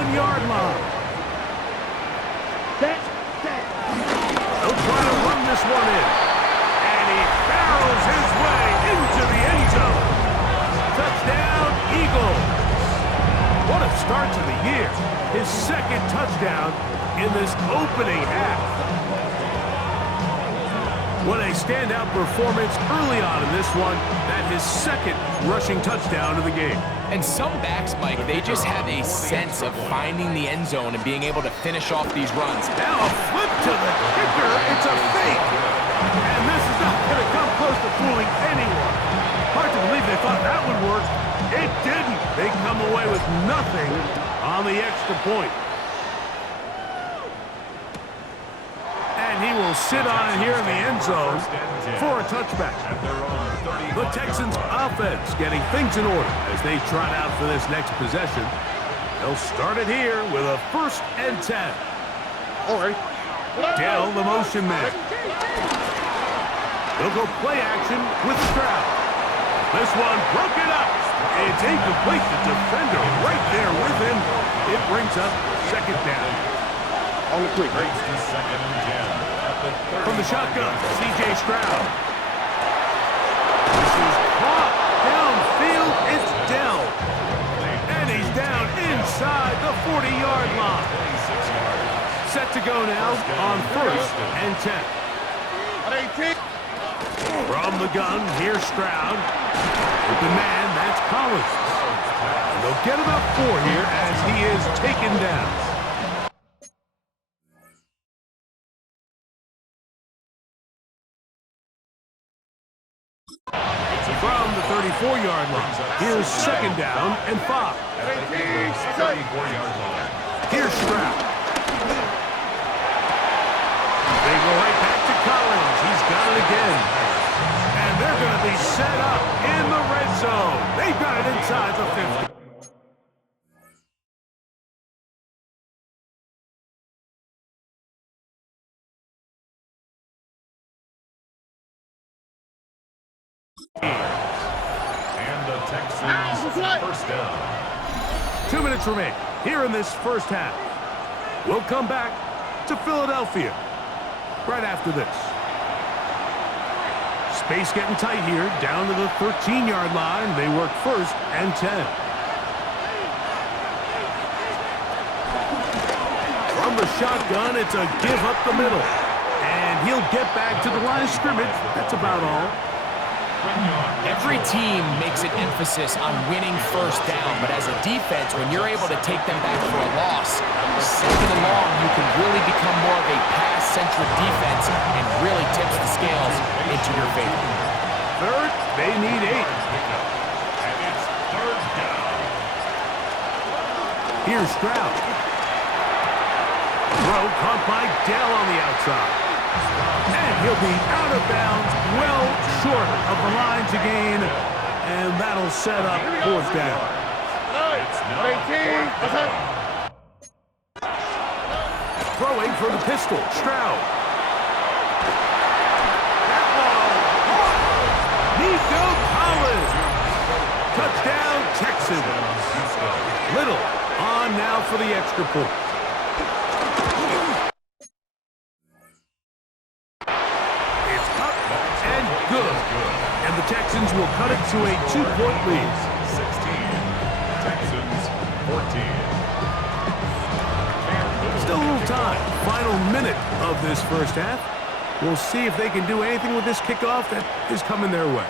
1-yard line. Set. They'll try to run this one in. And he barrels his way into the end zone. Touchdown, Eagles. What a start to the year. His second touchdown in this opening half. What a standout performance early on in this one. That his second rushing touchdown of the game. And some backs, Mike, they just have a sense of finding the end zone and being able to finish off these runs. Now a flip to the kicker. It's a fake. And this is not going to come close to fooling anyone. Hard to believe they thought that would work. It didn't. They come away with nothing on the extra point. And he will sit on it here in the end zone for a touchback. The Texans offense getting things in order as they trot out for this next possession. They'll start it here with a 1st and 10. All right. Dell, the motion man. They'll go play action with Stroud. This one broken up. It's incomplete. The defender right there with him. It brings up 2nd down. On the quick. From the shotgun, C.J. Stroud. This is caught downfield. It's Dell. And he's down inside the 40-yard line. Set to go now on 1st and 10. From the gun, here's Stroud. Open man, that's Collins. And they'll get about 4 here as he is taken down. From the 34-yard line, here's 2nd down and 5. Here's Stroud. They go right back to Collins. He's got it again. And they're going to be set up in the red zone. They've got it inside the 50. And the Texans 1st down. 2 minutes remain here in this first half. We'll come back to Philadelphia right after this. Space getting tight here, down to the 13-yard line. They work 1st and 10. From the shotgun, it's a give up the middle. And he'll get back to the line of scrimmage. That's about all. Every team makes an emphasis on winning 1st down, but as a defense, when you're able to take them back for a loss, 2nd and long, you can really become more of a pass-centric defense and really tips the scales into your favor. 3rd, they need 8. And it's 3rd down. Here's Stroud. Throw caught by Dell on the outside. And he'll be out of bounds, well short of the line to gain. And that'll set up 4th down. Throwing from the pistol, Stroud. That ball caught. Nico Collins. Touchdown, Texans. Little on now for the extra point. And the Texans will cut it to a 2-point lead. 16. Texans 14. Still a little time. Final minute of this first half. We'll see if they can do anything with this kickoff that is coming their way.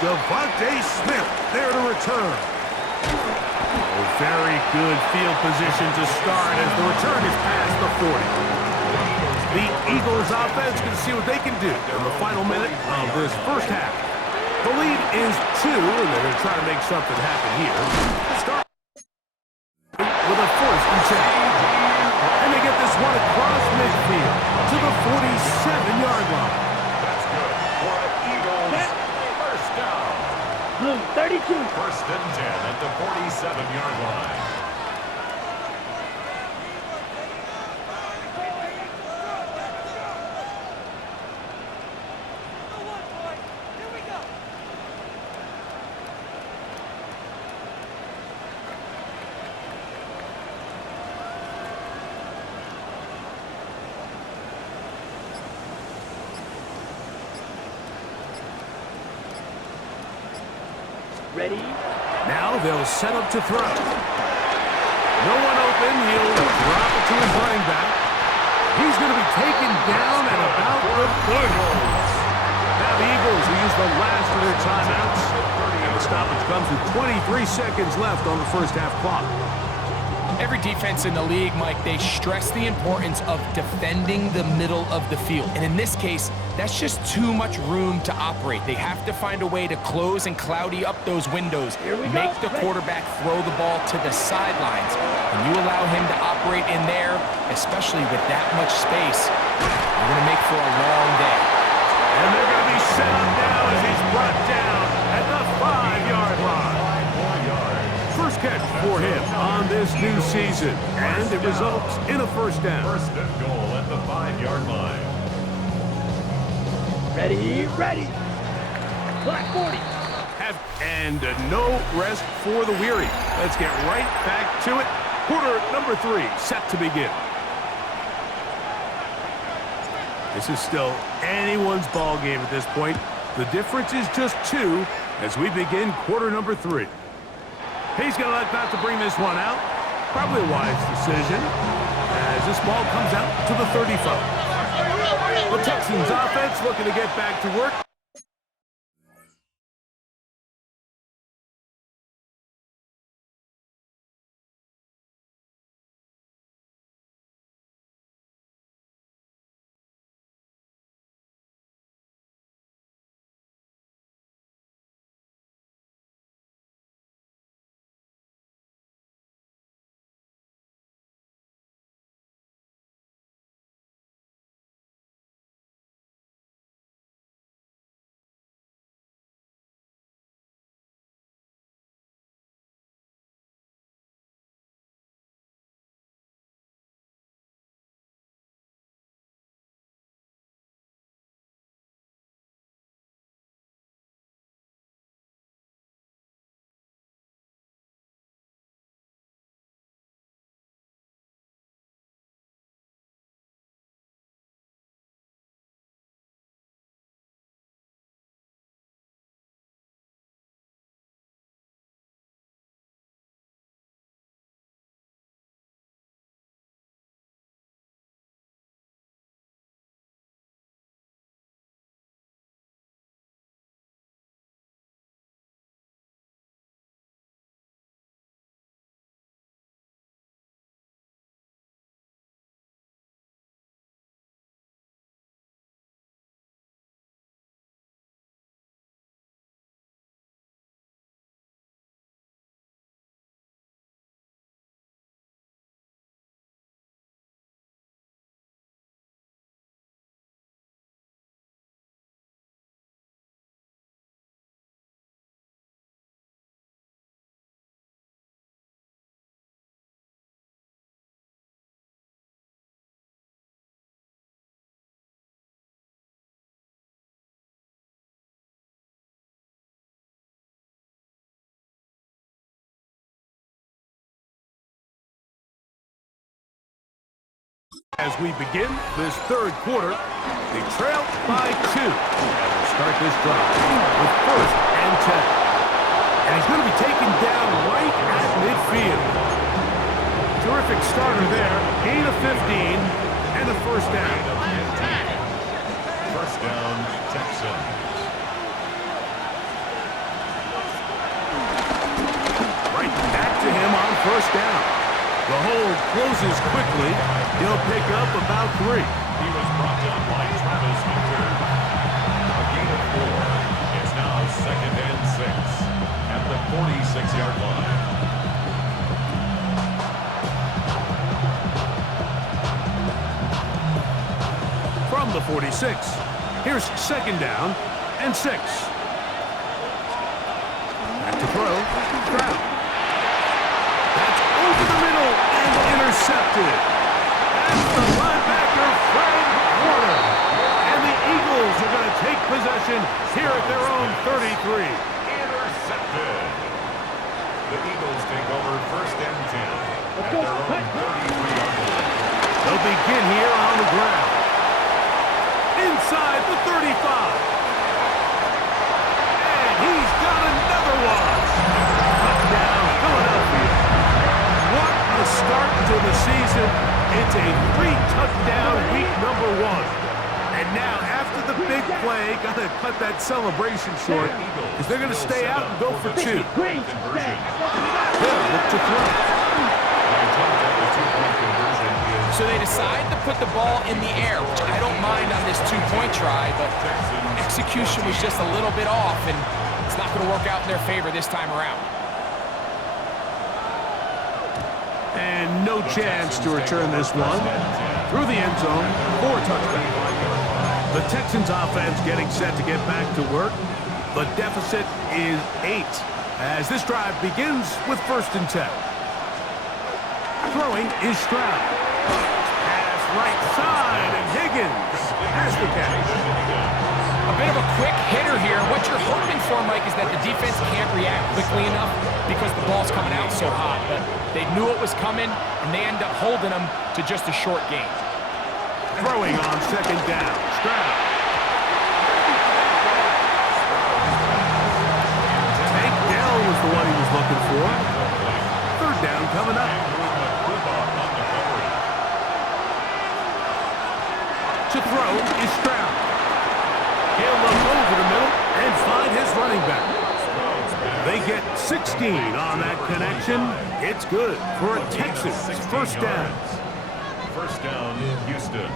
Devontae Smith there to return. A very good field position to start as the return is past the 40. The Eagles offense can see what they can do in the final minute of this first half. The lead is 2, and they're going to try to make something happen here. Start with a 1st and 10. And they get this one across midfield to the 47-yard line. That's good for an Eagles 1st down. 32. 1st and 10 at the 47-yard line. Ready? Now they'll set up to throw. No one open. He'll drop it to his running back. He's going to be taken down at about the 30. Now the Eagles will use the last of their timeouts. And the stoppage comes with 23 seconds left on the first half clock. Every defense in the league, Mike, they stress the importance of defending the middle of the field. And in this case, that's just too much room to operate. They have to find a way to close and cloudy up those windows, make the quarterback throw the ball to the sidelines. And you allow him to operate in there, especially with that much space, you're going to make for a long day. And they're going to be set up now as he's brought down at the 5-yard line. First catch for him on this new season, and it results in a first down. First and goal at the 5-yard line. Ready? Ready. Black 40. And no rest for the weary. Let's get right back to it. Quarter number 3 set to begin. This is still anyone's ball game at this point. The difference is just 2 as we begin quarter number 3. He's going to like not to bring this one out. Probably a wise decision as this ball comes out to the 35. The Texans offense looking to get back to work. As we begin this third quarter, they trail by 2. And we'll start this drive with first and 10. And he's going to be taken down right at midfield. Terrific starter there. Gain of 15 and a first down. First down, Texans. Right back to him on first down. The hold closes quickly. He'll pick up about 3. He was brought down by Travis Hunter. A gain of 4. It's now second and 6 at the 46-yard line. From the 46, here's second down and 6. Back to throw. Stroud. That's over the middle and intercepted. That's the linebacker, Fred Warner. And the Eagles are going to take possession here at their own 33. Intercepted. The Eagles take over first and 10 at their own 33-yard line. They'll begin here on the ground. Inside the 35. And he's got another one. one. And now, after the big play, got to cut that celebration short, because they're going to stay out and go for two. Green, stay. They'll look to throw. So they decide to put the ball in the air, which I don't mind on this two-point try, but execution was just a little bit off, and it's not going to work out in their favor this time around. And no chance to return this one. Through the end zone for a touchdown. The Texans offense getting set to get back to work. The deficit is 8 as this drive begins with 1st and 10. Throwing is Stroud. Pass right side, and Higgins has the catch. A bit of a quick hitter here. What you're hoping for, Mike, is that the defense can't react quickly enough because the ball's coming out so hot. But they knew it was coming, and they end up holding them to just a short gain. Throwing on 2nd down. Stroud. Tank Dell was the one he was looking for. 3rd down coming up. To throw is Stroud. He'll look over the middle and find his running back. They get 16 on that connection. It's good for a Texans 1st down. 1st down, Houston.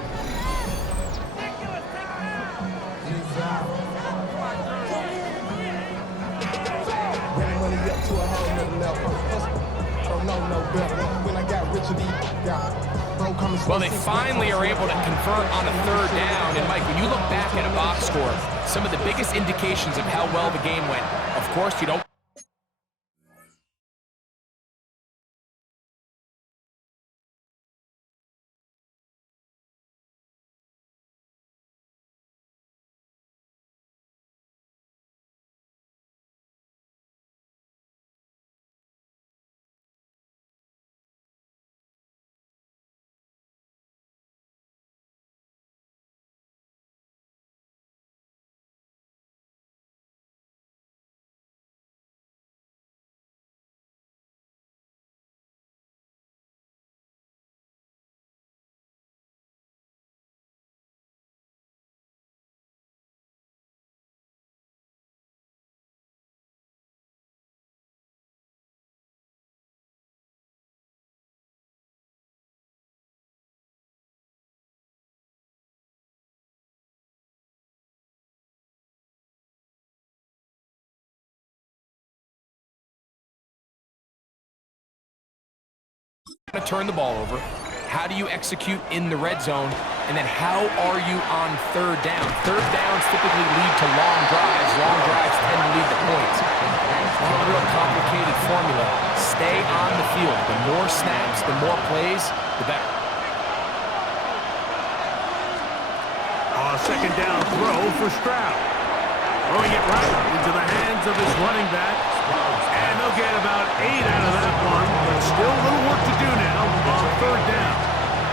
Well, they finally are able to convert on a 3rd down. And, Mike, when you look back at a box score, some of the biggest indications of how well the game went, of course, you don't. To turn the ball over. How do you execute in the red zone? And then how are you on 3rd down? 3rd downs typically lead to long drives. Long drives tend to lead to points. It's not a real complicated formula. Stay on the field. The more snaps, the more plays, the better. A 2nd down throw for Stroud. Throwing it right into the hands of his running back. And they'll get about 8 out of that one, but still a little work to do now on 3rd down.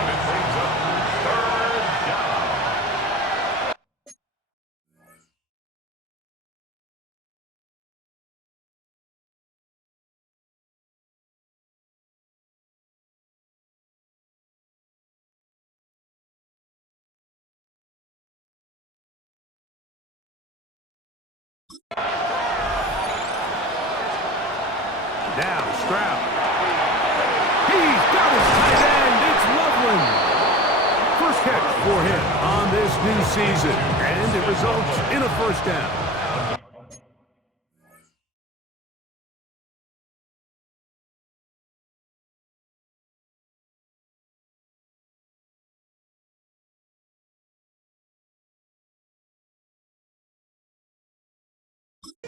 It brings up 3rd down. Now Stroud. He's got his tight end. It's Loveland. 1st catch for him on this new season. And it results in a 1st down.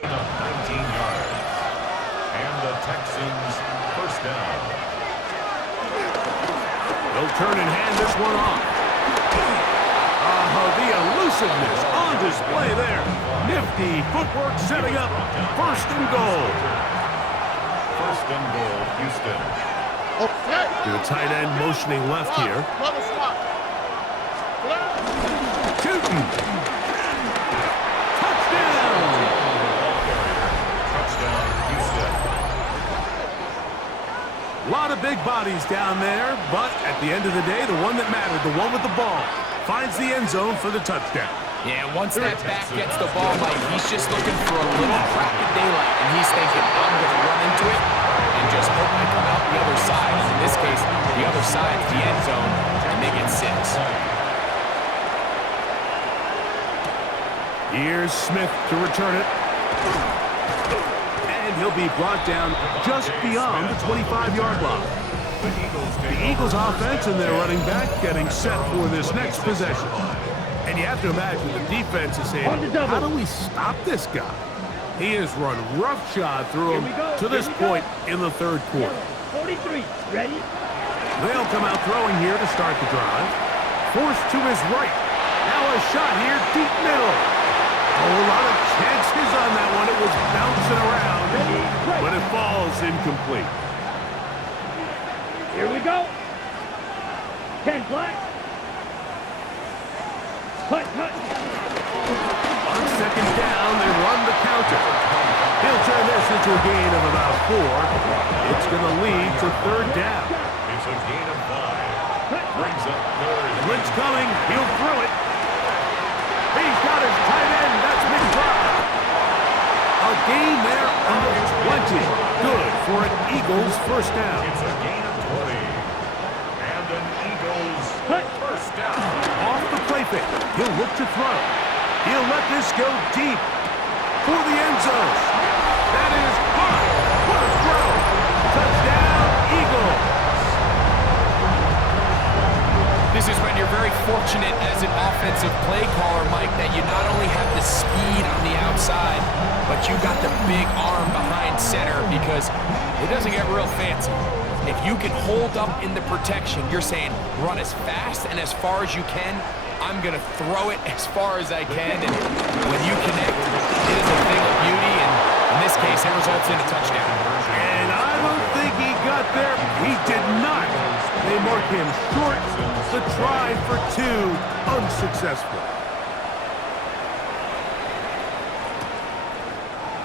Of 19 yards. And the Texans 1st down. They'll turn and hand this one off. The elusiveness on display there. Nifty footwork setting up 1st and goal. 1st and goal, Houston. The tight end motioning left here. Shooting. Touchdown. Touchdown, Houston. A lot of big bodies down there, but at the end of the day, the one that mattered, the one with the ball, finds the end zone for the touchdown. Yeah, once that back gets the ball, Mike, he's just looking for a little crack of daylight, and he's thinking, I'm going to run into it and just hope I come out the other side. In this case, the other side's the end zone, and they get 6. Here's Smith to return it. And he'll be brought down just beyond the 25-yard line. The Eagles offense and their running back getting set for this next possession. And you have to imagine the defense is saying, how do we stop this guy? He has run roughshod through him to this point in the third quarter. 43, ready? They'll come out throwing here to start the drive. Forced to his right. Now a shot here, deep middle. A whole lot of chances on that one. It was bouncing around, but it falls incomplete. Here we go. 10 flat. Hut. On second down, they run the counter. He'll turn this into a gain of about 4. It's going to lead to third down. It's a gain of 5. Brings up third. Blitz coming. He'll throw it. He's got his tight end. That's McBride. A gain there of 20. Good for an Eagles first down. It's a gain of 20. And an Eagles first down. Off the play fake. He'll look to throw. He'll let this go deep for the end zone. That is hot. What a throw. Touchdown, Eagles. This is when you're very fortunate as an offensive play caller, Mike, that you not only have the speed on the outside, but you got the big arm behind center, because it doesn't get real fancy. If you can hold up in the protection, you're saying run as fast and as far as you can. I'm going to throw it as far as I can, and when you connect, it is a thing of beauty, and in this case, it results in a touchdown. And I don't think he got there. He did not. They mark him short. The try for 2, unsuccessful.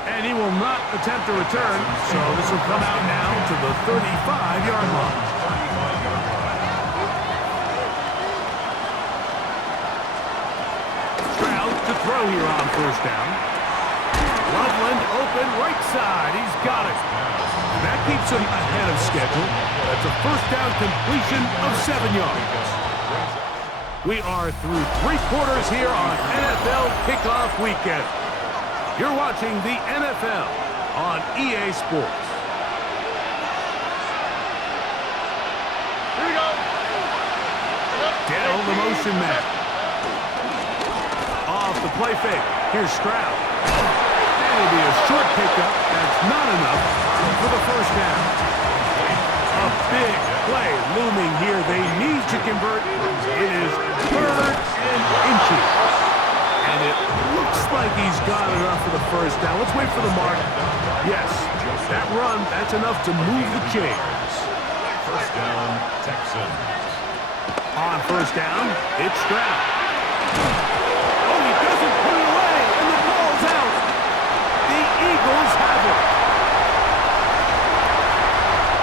And he will not attempt a return, so this will come out now to the 35-yard line. Stroud to throw here on first down. Loveland open right side. He's got it. And that keeps him ahead of schedule. That's a first down completion of 7 yards. We are through 3 quarters here on NFL Kickoff Weekend. You're watching the NFL on EA Sports. Here we go. Dell the motion man. Off the play fake. Here's Stroud. That'll be a short pickup. That's not enough for the first down. A big play looming here. They need to convert. It is 3rd and inches. And it looks like he's got enough for the first down. Let's wait for the mark. Yes, that run, that's enough to move the chains. First down, Texans. On first down, it's Stroud. Oh, he doesn't put it away, and the ball's out. The Eagles have it.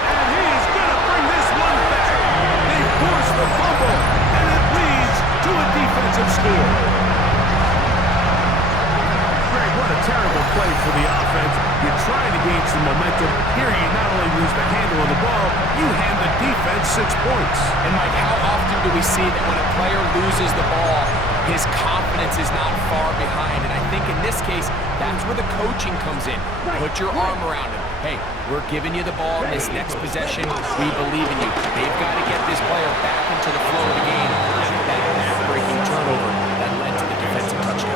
And he's going to bring this one back. They force the fumble, and it leads to a defensive score. Greg, what a terrible play for the offense. You're trying to gain some momentum. Here you not only lose the handle of the ball, you hand the defense 6 points. And Mike, how often do we see that when a player loses the ball, his confidence is not far behind? And I think in this case, that's where the coaching comes in. Put your arm around him. Hey, we're giving you the ball in this next possession. We believe in you. They've got to get this player back into the flow of the game after that back-breaking turnover that led to the defensive touchdown.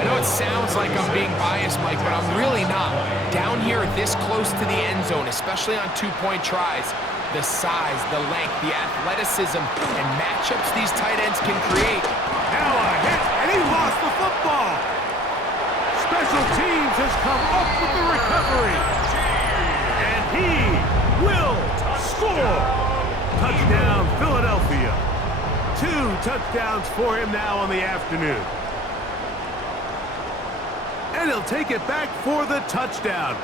I know it sounds like I'm being biased, Mike, but I'm really not. Down here this close to the end zone, especially on 2-point tries, the size, the length, the athleticism, and matchups these tight ends can create. Now a hit, and he lost the football. Special teams has come up with the recovery. And he will score. Touchdown, Philadelphia. 2 touchdowns for him now on the afternoon. And he'll take it back for the touchdown.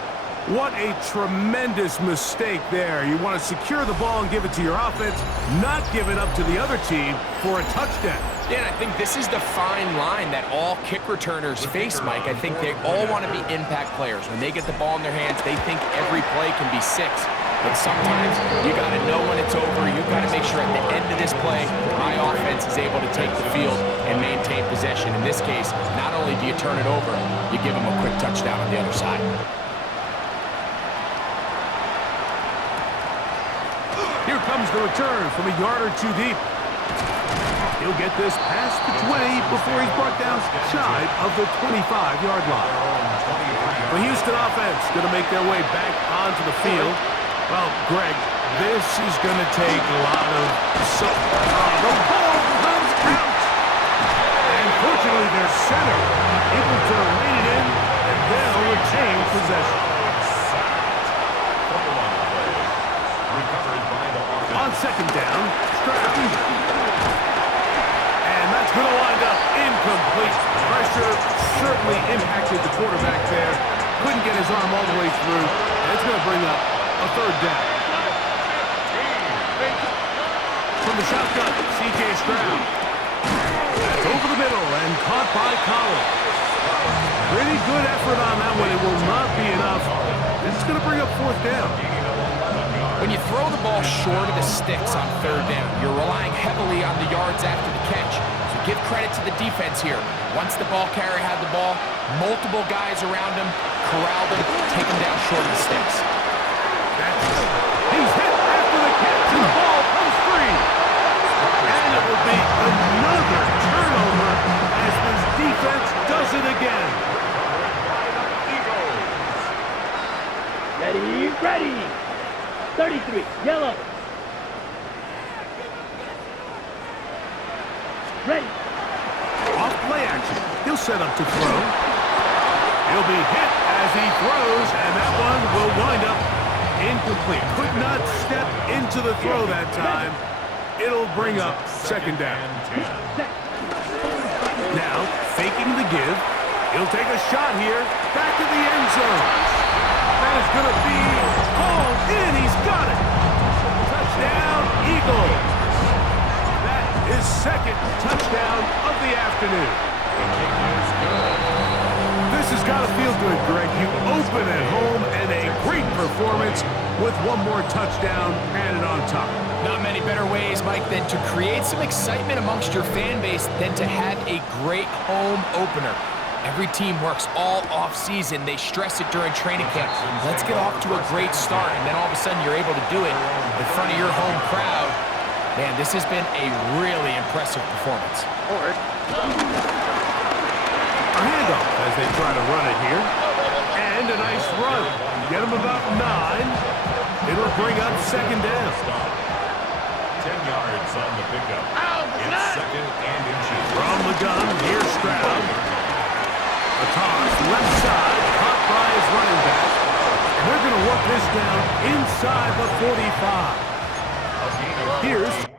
What a tremendous mistake there. You want to secure the ball and give it to your offense, not give it up to the other team for a touchdown. Yeah, and I think this is the fine line that all kick returners face, Mike. I think they all want to be impact players. When they get the ball in their hands, they think every play can be 6. But sometimes you got to know when it's over. You got to make sure at the end of this play, my offense is able to take the field and maintain possession. In this case, not only do you turn it over, you give them a quick touchdown on the other side. Here comes the return from a yard or 2 deep. He'll get this past the 20 before he's brought down shy of the 25-yard line. The Houston offense going to make their way back onto the field. Well, Greg, this is going to take a lot of... the ball comes out! And fortunately, their center able to rein it in, and they'll retain possession. On second down, Stroud. And that's going to wind up incomplete. Pressure certainly impacted the quarterback there. Couldn't get his arm all the way through. And it's going to bring up a third down. From the shotgun, C.J. Stroud. That's over the middle and caught by Collins. Pretty good effort on that one. It will not be enough. This is going to bring up fourth down. When you throw the ball short of the sticks on third down, you're relying heavily on the yards after the catch. So give credit to the defense here. Once the ball carrier had the ball, multiple guys around him, corralled him, take him down short of the sticks. He's hit after the catch, and the ball comes free. And it will be another turnover as this defense does it again. Ready. 33, yellow. Ready. Off play action. He'll set up to throw. He'll be hit as he throws, and that one will wind up incomplete. Could not step into the throw that time. It'll bring up second down. Now, faking the give. He'll take a shot here. Back to the end zone. That is going to be hauled in. He's got it. Touchdown, Eagles. That is second touchdown of the afternoon. This has got to feel good, Greg. You open at home and a great performance with one more touchdown added on top. Not many better ways, Mike, than to create some excitement amongst your fan base than to have a great home opener. Every team works all off-season. They stress it during training camp. Let's get off to a great start, and then all of a sudden you're able to do it in front of your home crowd. Man, this has been a really impressive performance. A handoff as they try to run it here. And a nice run. Get them about 9. It'll bring up second down. 10 yards on the pickup. It's second and inches. From the gun, here's Stroud. A toss, left side, caught by his running back. And they're going to work this down inside the 45. Here's...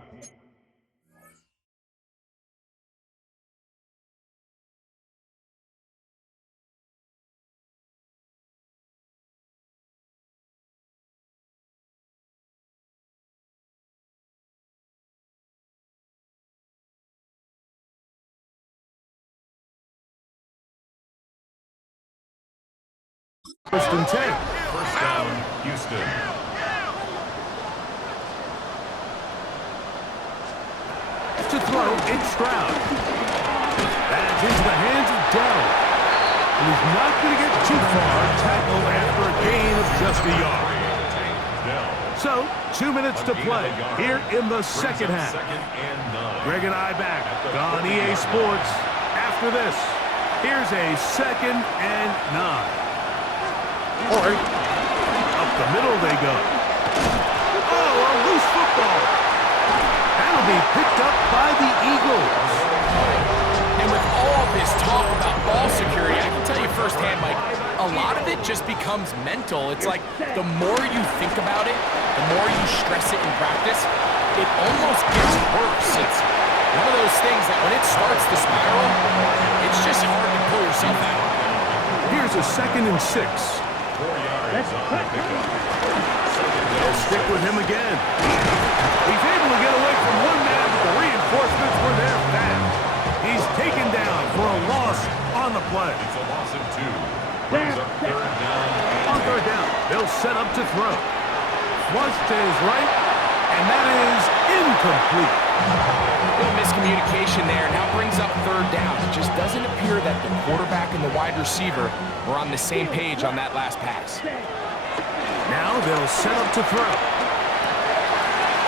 First and 10. First down, Houston. To throw, it's Stroud. That's into the hands of Dell. And he's not going to get too far. Tackle after a gain of just a yard. So, 2 minutes to play here in the second half. Greg and I back on EA Sports. After this, here's a second and 9. Up the middle they go. Oh, a loose football. That'll be picked up by the Eagles. And with all this talk about ball security, I can tell you firsthand, Mike, a lot of it just becomes mental. It's like the more you think about it, the more you stress it in practice, it almost gets worse. It's one of those things that when it starts to spiral, it's just hard to pull yourself out. Here's a second and 6. 4 yards Let's cut. They'll stick with him again. He's able to get away from one man, but the reinforcements were there fast. He's taken down for a loss on the play. It's a loss of 2. There. On third down, they'll set up to throw. Flush to his right, and that is incomplete. Little miscommunication there. Now brings up third down. It just doesn't appear that the quarterback and the wide receiver were on the same page on that last pass. Now they'll set up to throw.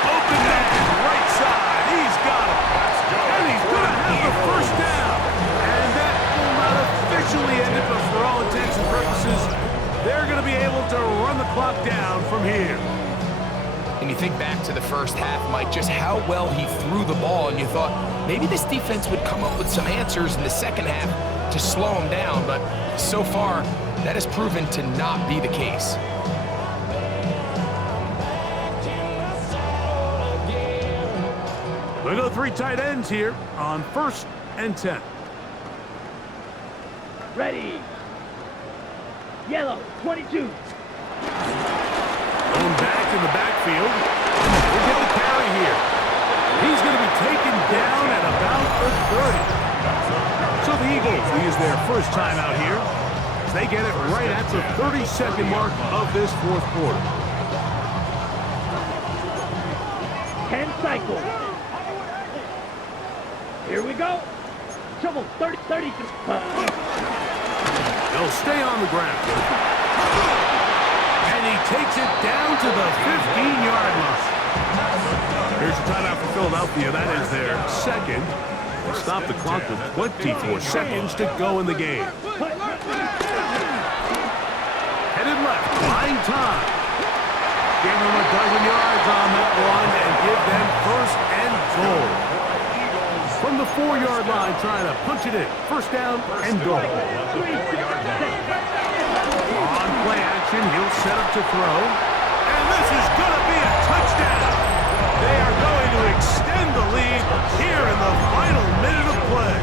Open man, right side. He's got it. And he's going to have the first down. And that will not officially end it, but for all intents and purposes, they're going to be able to run the clock down from here. And you think back to the first half, Mike, just how well he threw the ball, and you thought maybe this defense would come up with some answers in the second half to slow him down, but so far, that has proven to not be the case. We go 3 tight ends here on 1st and 10. Ready. Yellow, 22. Going back in the backfield. We'll get the carry here. He's going to be taken down at about the 30. So the Eagles will use their first time out here. They get it right at the 30-second mark of this 4th quarter. 10 cycles. Here we go. Trouble, 30. They'll stay on the ground. And he takes it down to the 15-yard line. Here's the timeout for Philadelphia. That is their second. They'll stop the clock with 24 seconds to go in the game. Headed left, buying time. Give them a dozen yards on that one and give them 1st and goal. From the 4-yard line, trying to punch it in. 1st down and goal. On play action, he'll set up to throw. And this is going to be a touchdown. They are going to extend the lead here in the final minute of play.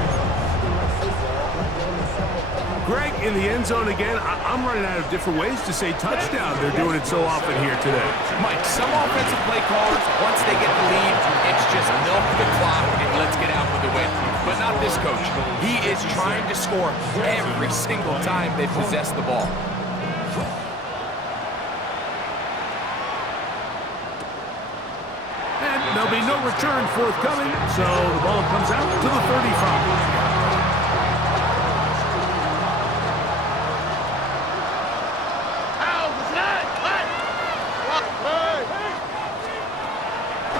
Greg, in the end zone again, I'm running out of different ways to say touchdown. They're doing it so often here today. Mike, some offensive play callers, once they get the lead, it's just milk the clock and let's get out with the win. But not this coach. He is trying to score every single time they possess the ball. And there'll be no return forthcoming, so the ball comes out to the 35.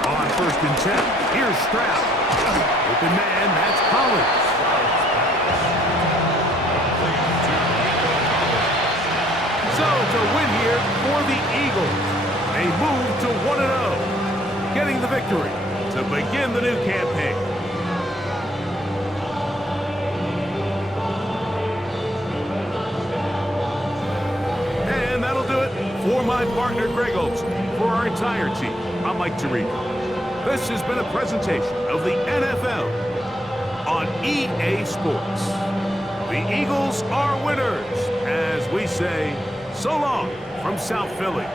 On 1st and 10, here's Stroud. Open man, that's Collins. So it's a win here for the Eagles. They move to 1-0, getting the victory to begin the new campaign. And that'll do it for my partner, Greg Olson. For our entire team, I'm Mike Tirico. This has been a presentation of the NFL on EA Sports. The Eagles are winners, as we say, so long from South Philly.